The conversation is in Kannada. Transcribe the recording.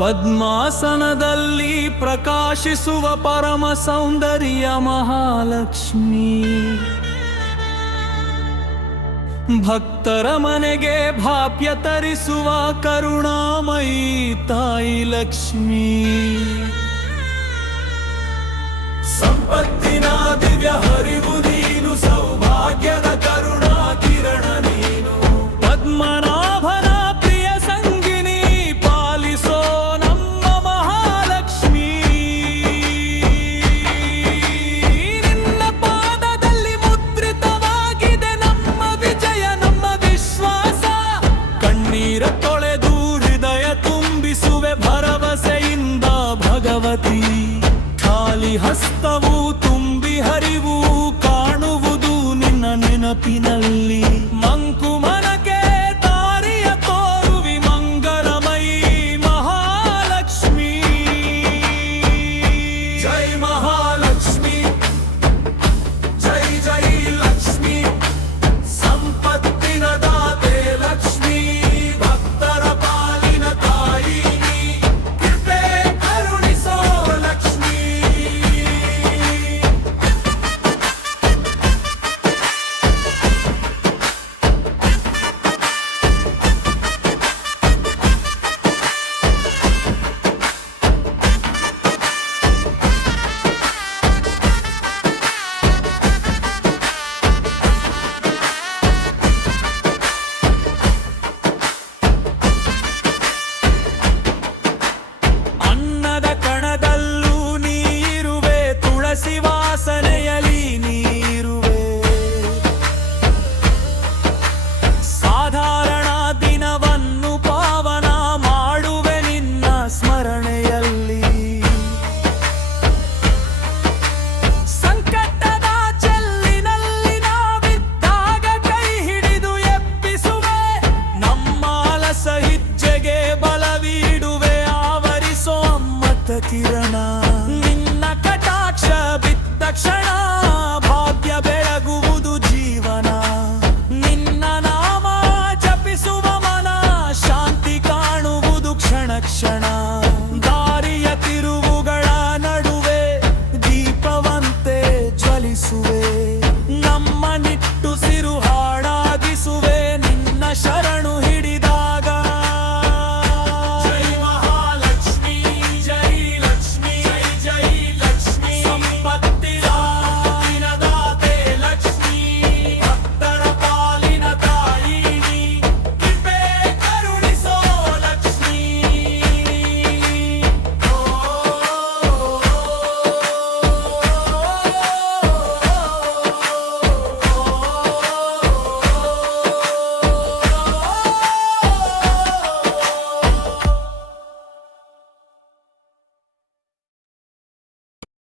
ಪದ್ಮಾಸನದಲ್ಲಿ ಪ್ರಕಾಶಿಸುವ ಪರಮ ಸೌಂದರ್ಯ ಮಹಾಲಕ್ಷ್ಮಿ. ಭಕ್ತರ ಮನೆಗೆ ಭಾಪ್ಯ ತರಿಸುವ ಕರುಣಾಮಯಿ ತಾಯಿ ಲಕ್ಷ್ಮಿ. ಸಂಪತ್ತಿನ ದಿವ್ಯ ಹರಿವು ನೀನು, ಸೌಭಾಗ್ಯದ ಕರುಣಾ ಕಿರಣ ನೀನು. ಪದ್ಮನಾಭನ ಪ್ರಿಯ ಸಂಗಿನಿ, ಪಾಲಿಸೋ ನಮ್ಮ ಮಹಾಲಕ್ಷ್ಮಿ. ನಿನ್ನ ಪಾದದಲ್ಲಿ ಮುದ್ರಿತವಾಗಿದೆ ನಮ್ಮ ವಿಜಯ, ನಮ್ಮ ವಿಶ್ವಾಸ. ಕಣ್ಣೀರ ತೊಳೆದು ಹೃದಯ ತುಂಬಿಸುವೆ ಭರವಸೆಯಿಂದ ಭಗವತಿ. ಖಾಲಿ ಹಸ್ತವು ತುಂಬಿ ಹರಿವು ಕಾಣುವುದು ನಿನ್ನ ನೆನಪಿನಲ್ಲಿ. ಮಂಕುಮನಕ್ಕೆ ದಾರಿಯ ತೋರುವಿ ಮಂಗಲಮಯಿ ಮಹಾಲಕ್ಷ್ಮಿ. ಜೈ ಮಹಾಲಕ್ಷ್ಮಿ, ಜೈ ಜೈ ಲಕ್ಷ್ಮಿ. ಸಂಪತ್ತಿನ ದಾತೆ ಲಕ್ಷ್ಮಿ, ಭಕ್ತರ ಪಾಲಿನ ತಾಯಿ ನೀ. ಕೃಪೆ ಕರುಣಿಸೋ ಲಕ್ಷ್ಮಿ. ಅನ್ನದ ಕಣದಲ್ಲೂ ನೀರುವೆ, ತುಳಸಿ ವಾಸನೆಯಲಿ ನೀರುವೆ. ಸಾಧಾರಣ ದಿನವನ್ನು ಪಾವನ ಮಾಡುವೆ ನಿನ್ನ ಸ್ಮರಣೆಯಲ್ಲಿ. ಸಂಕಟದ ಚೆಲ್ಲಿನಲ್ಲಿ ನಾವಿದ್ದಾಗ ಕೈ ಹಿಡಿದು ಎಬ್ಬಿಸುವೆ. ನಮ್ಮ ಅಲಸ ಹೆಜ್ಜೆಗೆ ಬಲವೀಡುವೆ, ಆವರಿಸೋ ಅಮ್ಮತ ಕಿರಣ. ನಿನ್ನ ಕಟಾಕ್ಷ ಬಿದ್ದ ಕ್ಷಣ